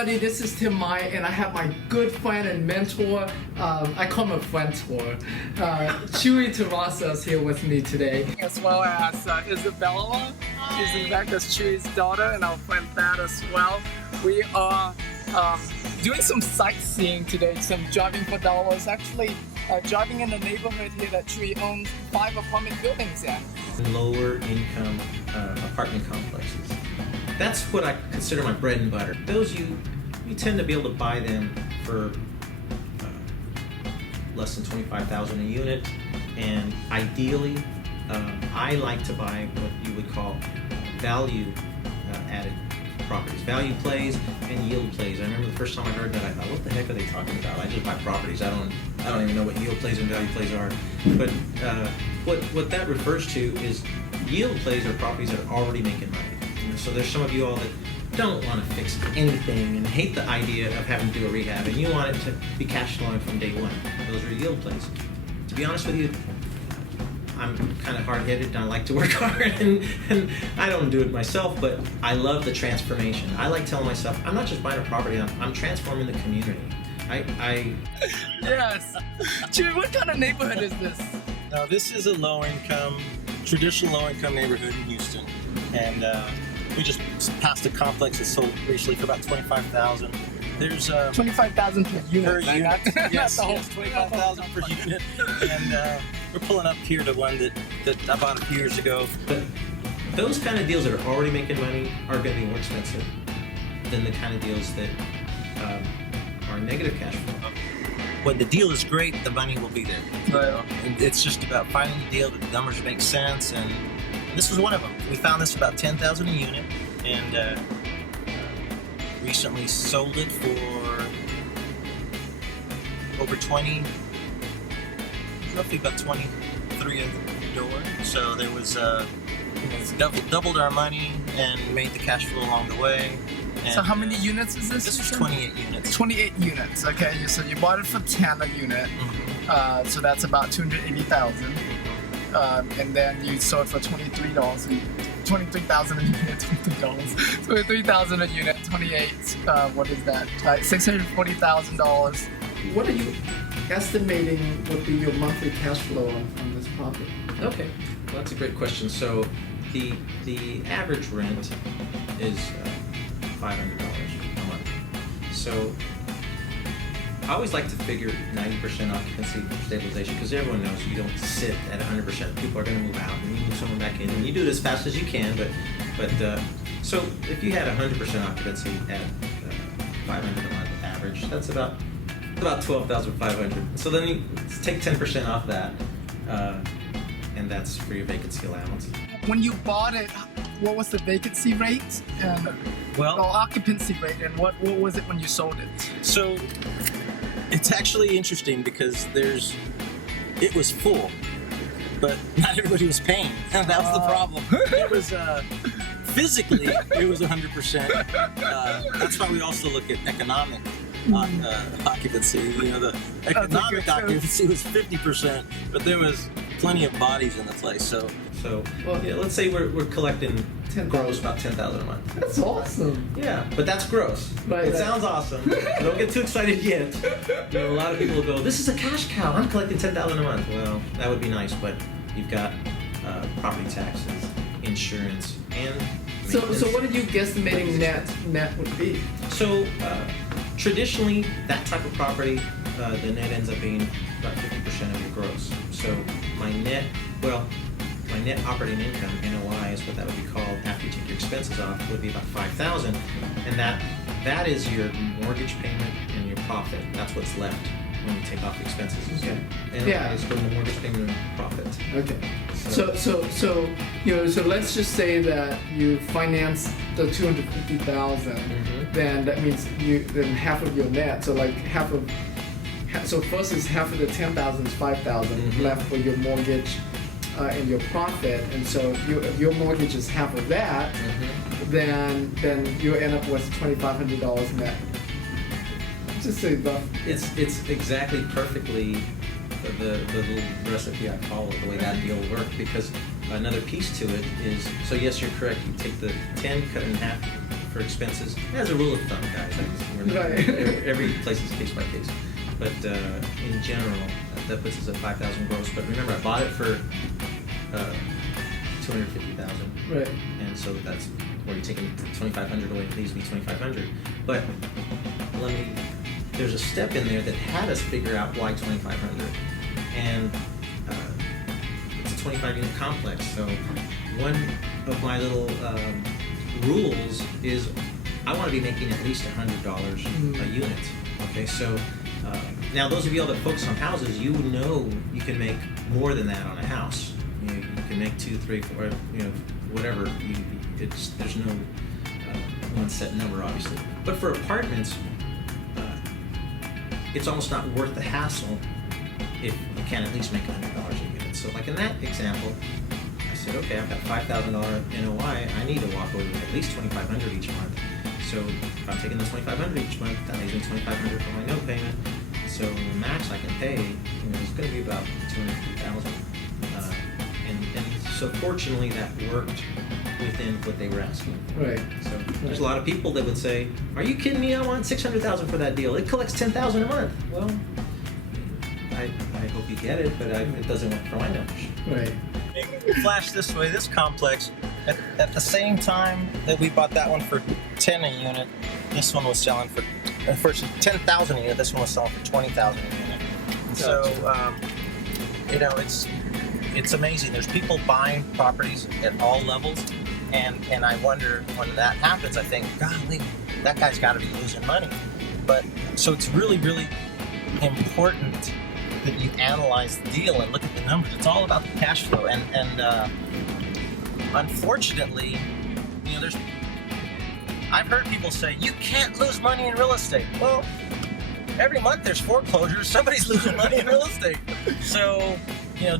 everybody, this is Tim Mai, and I have my good friend and mentor, I call him a friend-tor, Chuy Terrazas here with me today. As well as Isabella, she's in fact as Chuy's daughter, and our friend Thad as well. We are doing some sightseeing today, some driving for dollars, actually driving in the neighborhood here that Chuy owns 5 apartment buildings in. Lower income apartment complexes. That's what I consider my bread and butter. Those you tend to be able to buy them for less than $25,000 a unit, and ideally, I like to buy what you would call value added properties, value plays and yield plays. I remember the first time I heard that, I thought, what the heck are they talking about? I just buy properties. I don't even know what yield plays and value plays are. But what that refers to is yield plays are properties that are already making money. So there's some of you all that don't want to fix anything and hate the idea of having to do a rehab, and you want it to be cash flowing from day one. Those are yield plays. To be honest with you, I'm kind of hard-headed and I like to work hard, and I don't do it myself, but I love the transformation. I like telling myself, I'm not just buying a property, I'm transforming the community. Yes. Chuy, what kind of neighborhood is this? Now, this is a traditional low-income neighborhood in Houston, and we just passed a complex that sold recently for about $25,000. There's $25,000 per unit. Per unit. Yes, the whole, yes, $25,000 per unit. And we're pulling up here to one that I bought a few years ago. But those kind of deals that are already making money are going to be more expensive than the kind of deals that are negative cash flow. When the deal is great, the money will be there. Right. And it's just about finding the deal that the numbers make sense, and this was one of them. We found this for about $10,000 a unit, and recently sold it for over 20, roughly about 23 of the door. So there was, it's doubled our money and made the cash flow along the way. And, so how many units is this? This is 28 units. 28 units. Okay, so you bought it for 10 a unit. Mm-hmm. So that's about 280,000. And then you sold for $23. $23,000 a unit, $23. $23,000 a unit, 28. What is that? $640,000. What are you estimating would be your monthly cash flow on this property? Okay, well, that's a great question. So the average rent is $500 a month. So I always like to figure 90% occupancy stabilization, because everyone knows you don't sit at 100%. People are going to move out, and you move someone back in, and you do it as fast as you can. But so if you had 100% occupancy at $500 a month average, that's about $12,500. So then you take 10% off that, and that's for your vacancy allowance. When you bought it, what was the vacancy rate and occupancy rate, and what was it when you sold it? So it's actually interesting because it was full, but not everybody was paying. That was the problem. It was physically it was 100%. That's why we also look at economic occupancy. You know, the economic occupancy was 50%, but there was plenty of bodies in the place. So well, yeah, let's say we're collecting gross about $10,000 a month. That's awesome. Yeah, but that's gross. Right, it sounds awesome. Don't get too excited yet. You know, a lot of people will go, "This is a cash cow. I'm collecting $10,000 a month." Well, that would be nice, but you've got property taxes, insurance, and so what are you guesstimating net would be? So traditionally, that type of property, the net ends up being about 50% of your gross. So my net operating income, NOI, is what that would be called after you take your expenses off, would be about $5,000, and that is your mortgage payment and your profit. That's what's left when you take off the expenses. Okay. NOI is from the mortgage payment and profit. Okay. So you know, so let's just say that you finance the $250,000, then that means then half of your net. So like so first is half of the $10,000 is $5,000 left for your mortgage and your profit, and so if your mortgage is half of that, then you end up with $2,500 net. Just say rough. It's exactly perfectly the little recipe I follow, the way that deal worked, because another piece to it is, so yes, you're correct, you take the 10, cut in half for expenses. As a rule of thumb, guys, Right. Every place is case by case. But in general, that puts us at 5,000 gross. But remember, I bought it for 250,000. Right. And so that's where you're taking 2,500 away. It leaves me 2,500. But there's a step in there that had us figure out why 2,500. And it's a 25-unit complex. So one of my little rules is I want to be making at least $100 a unit. Okay, so now those of you all that focus on houses, you know you can make more than that on a house. You can make 2, 3, 4, whatever. There's no one set number, obviously. But for apartments, it's almost not worth the hassle if you can at least make $100 a unit. So like in that example, I said, okay, I've got $5,000 NOI. I need to walk away with at least $2,500 each month. So if I'm taking the $2,500 each month, that leaves me $2,500 for my note payment. So the max I can pay, is going to be about $250,000. And so fortunately that worked within what they were asking for. Right. So there's a lot of people that would say, "Are you kidding me? I want $600,000 for that deal. It collects $10,000 a month." Well, I hope you get it, but it doesn't work for my numbers. Right. Flash this way, this complex, at the same time that we bought that one for 10 a unit, this one was selling for 10,000 a unit. This one was selling for 20,000 a unit. And so, it's amazing. There's people buying properties at all levels, and I wonder when that happens. I think, golly, that guy's got to be losing money. But so it's really, really important that you analyze the deal and look at the numbers. It's all about the cash flow, and unfortunately, I've heard people say you can't lose money in real estate. Well, every month there's foreclosures. Somebody's losing money in real estate. So,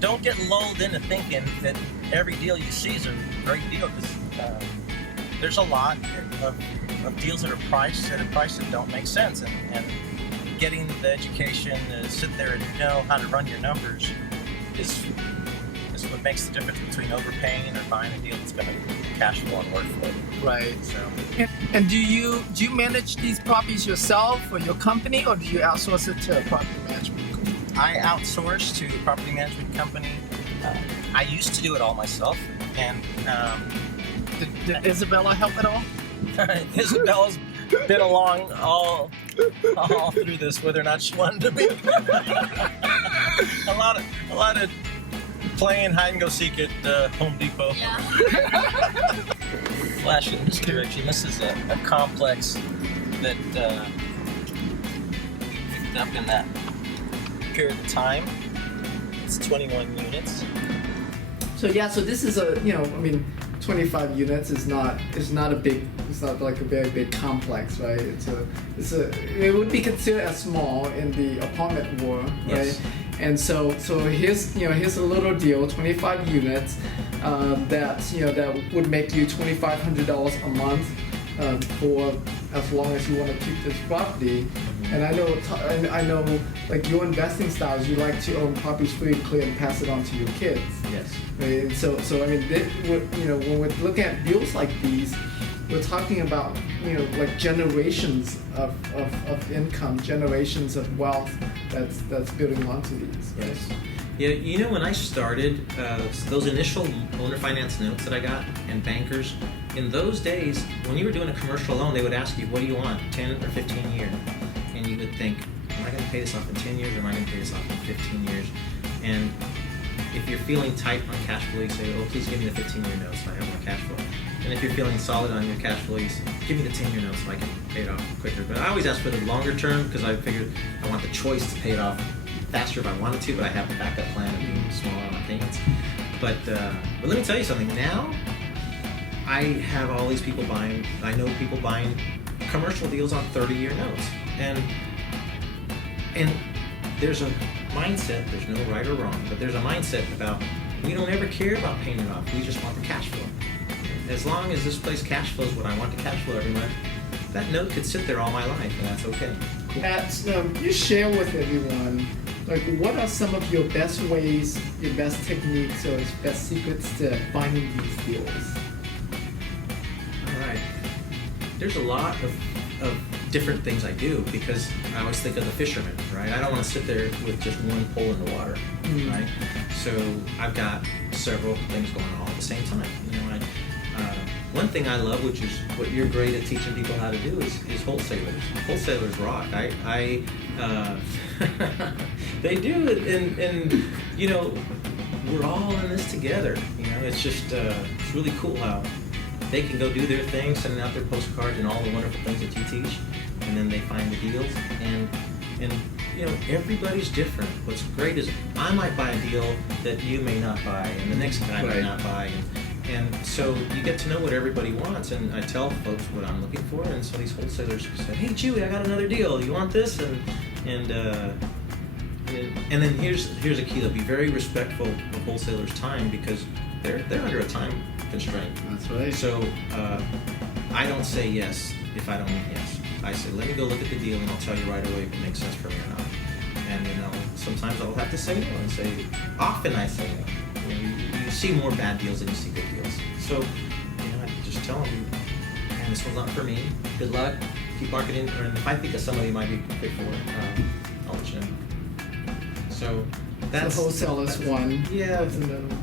don't get lulled into thinking that every deal you see is a great deal, because there's a lot of deals that are priced at a price that don't make sense, and getting the education to sit there and know how to run your numbers is what makes the difference between overpaying or buying a deal that's going to cash flow and work for you. Right. So, and do you manage these properties yourself or your company, or do you outsource it to a property management company? I outsource to a property management company. I used to do it all myself, and Did Isabella help at all? Isabella's been along all through this, whether or not she wanted to be. a lot of playing hide and go seek at Home Depot. Yeah. Flash in this direction. This is a complex that we picked up in that period of time. It's 21 units. So this is 25 units is not like a very big complex, right? It would be considered as small in the apartment world, right? Yes. And so here's a little deal, 25 units, that would make you $2,500 a month for as long as you want to keep this property. And I know, like your investing styles, you like to own properties free and clear and pass it on to your kids. Yes. Right? And so when we're looking at deals like these, we're talking about like generations of income, generations of wealth that's building onto these. Right? Yes. Yeah, when I started, those initial owner finance notes that I got and bankers, in those days, when you were doing a commercial loan, they would ask you, what do you want, 10 or 15 years? And you would think, am I going to pay this off in 10 years or am I going to pay this off in 15 years? And if you're feeling tight on cash flow, you say, oh, please give me the 15-year notes so I have more cash flow. And if you're feeling solid on your cash flow, you say, give me the 10-year notes so I can pay it off quicker. But I always ask for the longer term because I figured I want the choice to pay it off faster if I wanted to, but I have a backup plan of being smaller on my payments. But let me tell you something. Now, I have all these people buying, I know people buying commercial deals on 30-year notes. And there's a mindset, there's no right or wrong, but there's a mindset about we don't ever care about paying it off, we just want the cash flow. As long as this place cash flows what I want to cash flow every month, that note could sit there all my life and that's okay. You share with everyone, like what are some of your best ways, your best techniques or best secrets to finding these deals? All right. There's a lot of different things I do, because I always think of the fisherman, right? I don't want to sit there with just one pole in the water, right? So I've got several things going on all at the same time. You know, one thing I love, which is what you're great at teaching people how to do, is wholesalers. Wholesalers rock. They do it, and you know, we're all in this together. You know, it's just it's really cool how they can go do their thing, sending out their postcards and all the wonderful things that you teach, and then they find the deals, and you know, everybody's different. What's great is I might buy a deal that you may not buy, and the next guy may not buy, and so you get to know what everybody wants, and I tell folks what I'm looking for, and so these wholesalers say, "Hey, Chuy, I got another deal. You want this?" And then here's a key: they'll be very respectful of wholesalers' time, because they're under a time constraint. That's right. So I don't say yes if I don't mean yes. I say, let me go look at the deal, and I'll tell you right away if it makes sense for me or not. And you know, sometimes I'll have to say no, and say, often I say no. You know, you see more bad deals than you see good deals. So, you know, I just tell them, man, this one's not for me. Good luck. Keep marketing. Or if I think of somebody who might be great for it, I'll let you know. So that's the wholesalers one. Yeah.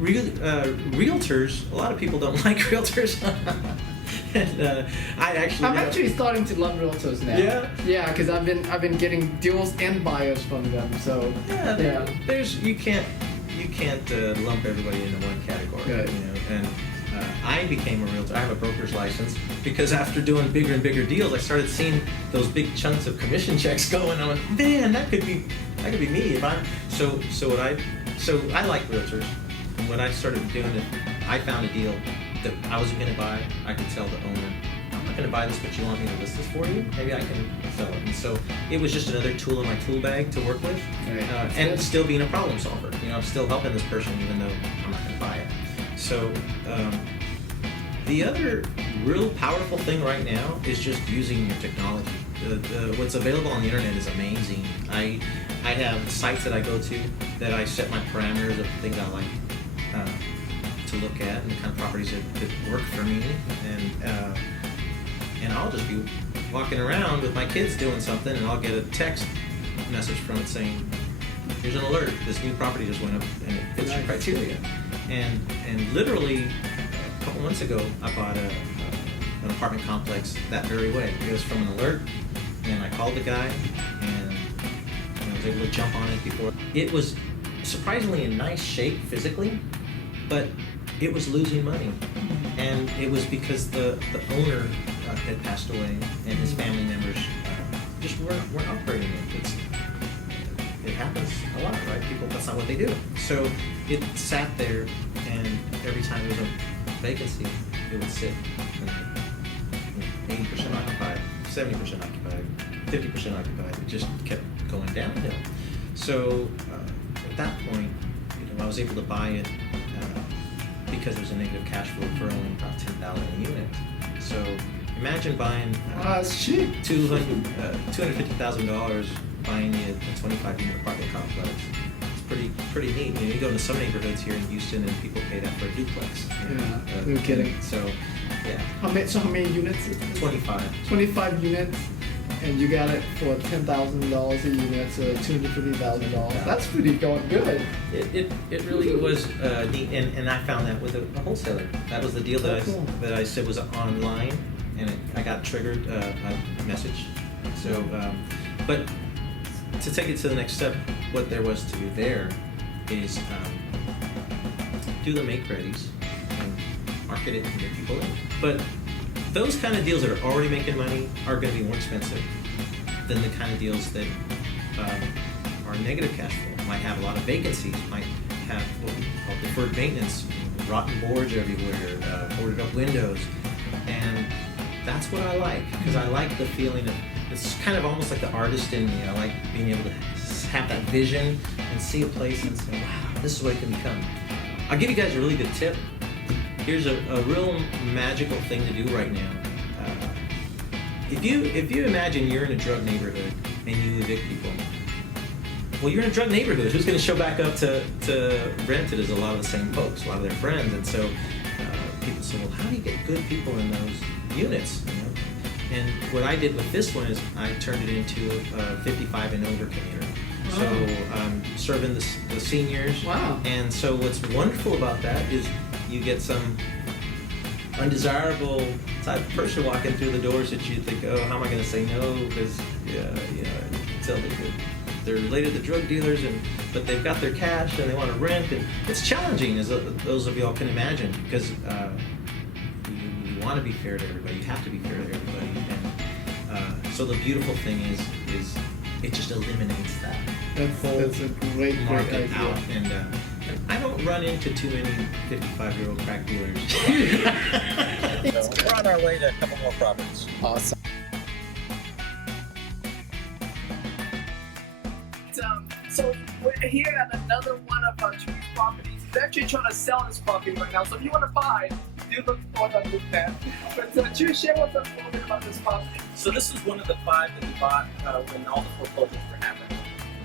Realtors. A lot of people don't like realtors. And I'm actually starting to love realtors now. Yeah. Yeah, because I've been getting deals and buyers from them. So yeah. There's you can't lump everybody into one category. Right. You know, and I became a realtor. I have a broker's license because after doing bigger and bigger deals, I started seeing those big chunks of commission checks go, and I went, man, that could be me if I'm. So I like realtors. And when I started doing it, I found a deal that I wasn't going to buy. I could tell the owner, I'm not going to buy this, but you want me to list this for you? Maybe I can sell it. And so it was just another tool in my tool bag to work with, and still being a problem solver. You know, I'm still helping this person even though I'm not going to buy it. So the other real powerful thing right now is just using your technology. What's available on the internet is amazing. I have sites that I go to that I set my parameters of things I like to look at and the kind of properties that work for me, and I'll just be walking around with my kids doing something, and I'll get a text message from it saying, here's an alert, this new property just went up and it fits your criteria. And literally a couple months ago I bought an apartment complex that very way. It was from an alert, and I called the guy, and I was able to jump on it before. It was surprisingly in nice shape physically, but it was losing money, and it was because the owner had passed away, and his family members just weren't operating it. It happens a lot, right? People, that's not what they do. So it sat there, and every time there was a vacancy, it would sit 80% occupied, 70% occupied, 50% occupied. It just kept going downhill. So at that point, I was able to buy it because there's a negative cash flow for only about $10,000 a unit. So imagine buying it's cheap. $250,000 buying a 25-unit apartment complex. It's pretty neat. You know, you go into some neighborhoods here in Houston and people pay that for a duplex. Yeah, no kidding. So yeah. How many units? 25. 25 units. And you got it for $10,000 a unit, so $250,000. That's pretty going good. It really was neat, and I found that with a wholesaler. That was the deal that I said was online, and I got triggered a message. So, but to take it to the next step, what there was to do there is do the make-readies and market it and get people in. But those kind of deals that are already making money are going to be more expensive than the kind of deals that are negative cash flow. Might have a lot of vacancies, might have what we call deferred maintenance, rotten boards everywhere, boarded up windows, and that's what I like, because I like the feeling of, it's kind of almost like the artist in me. I like being able to have that vision and see a place and say, wow, this is what it can become. I'll give you guys a really good tip. Here's a real magical thing to do right now. If you imagine you're in a drug neighborhood and you evict people, well, you're in a drug neighborhood. Who's going to show back up to rent it is a lot of the same folks, a lot of their friends. And so people say, well, how do you get good people in those units? You know? And what I did with this one is I turned it into a 55 and over community. Wow. So I'm serving the seniors. Wow. And so what's wonderful about that is you get some undesirable type of person walking through the doors that you think, oh, how am I going to say no? Because you can tell that they're related to drug dealers, but they've got their cash and they want to rent, and it's challenging, as those of y'all can imagine, because you want to be fair to everybody. You have to be fair to everybody, and so the beautiful thing is it just eliminates that That's a great market idea. out, and I don't run into too many 55-year-old crack dealers. So we're on our way to a couple more properties. Awesome. So we're here at another one of Chuy's properties. He's actually trying to sell this property right now. So if you want to buy, do look for the loop there. But Chuy, share with us a little bit about this property. So this is one of the 5 that we bought when all the foreclosures were happening.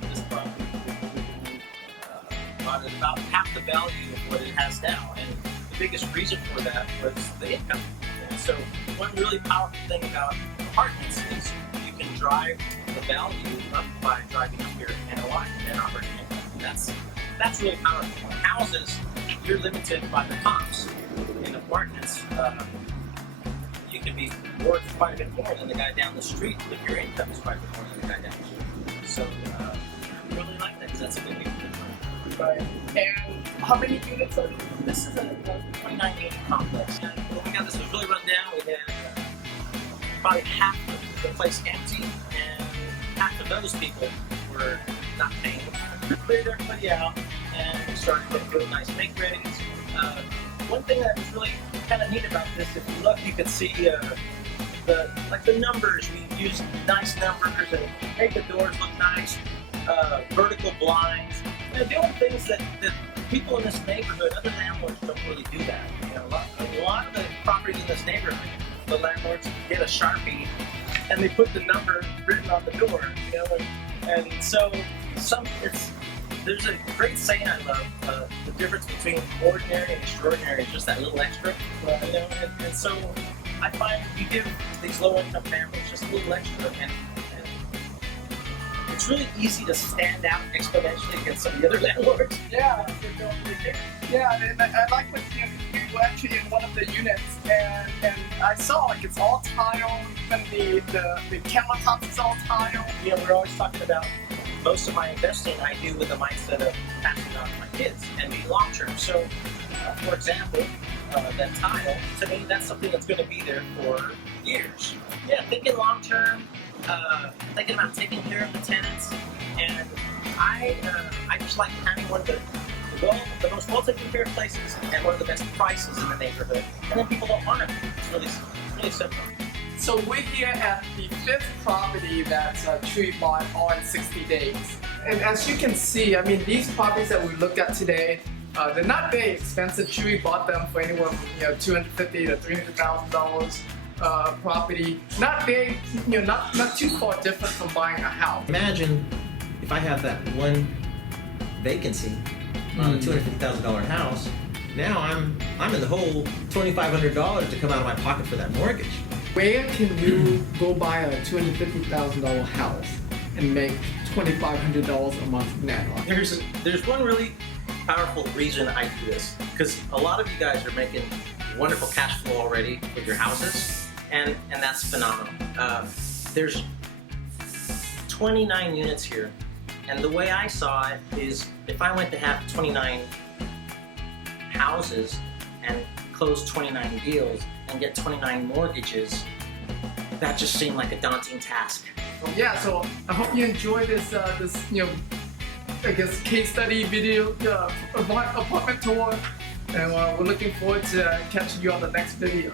This property bought at about half the value of what it has now, and the biggest reason for that was the income. And so one really powerful thing about apartments is you can drive the value up by driving up your NOI, net operating income. And that's really powerful. In houses, you're limited by the comps. In apartments, you can be worth quite a bit more than the guy down the street if your income is quite a bit more than the guy down the street. So I really like that because that's a big difference. Right. And how many units are there? This is a 29-unit complex. And when we got this, was really run down. We had probably half of the place empty, and half of those people were not paying. We cleared everybody out, and we started getting really nice make-readies. One thing that was really kind of neat about this, if you look, you could see the numbers. We used nice numbers and made the doors look nice, vertical blinds. Doing things that people in this neighborhood, other landlords don't really do that. A lot of the properties in this neighborhood, the landlords get a Sharpie and they put the number written on the door. And so there's a great saying I love. The difference between ordinary and extraordinary is just that little extra. And so I find you give these low-income families just a little extra, and it's really easy to stand out exponentially against some of the other landlords. Yeah. Yeah, and I like what you were actually in one of the units, and I saw like it's all tile, even the countertops is all tile. We're always talking about most of my investing I do with the mindset of passing it on to my kids and be long-term. So, for example, that tile, to me, that's something that's going to be there for years. Yeah, thinking long-term, thinking about taking care of the tenants, and I just like having one of the most well taken care of places and one of the best prices in the neighborhood. And then people don't want it. It's really simple. So we're here at the 5th property that Chuy bought all in 60 days. And as you can see, I mean, these properties that we looked at today, they're not very expensive. Chuy bought them for anywhere from $250,000 to $300,000 property. Not very, not too far different from buying a house. Imagine if I have that one vacancy on a $250,000 house. Now I'm in the hole $2,500 to come out of my pocket for that mortgage. Where can you go buy a $250,000 house and make $2,500 a month net on? There's one really powerful reason I do this, because a lot of you guys are making wonderful cash flow already with your houses, and that's phenomenal. There's 29 units here, and the way I saw it is if I went to have 29 houses and close 29 deals and get 29 mortgages, that just seemed like a daunting task. Yeah, so I hope you enjoyed this I guess case study video apartment tour, and we're looking forward to catching you on the next video.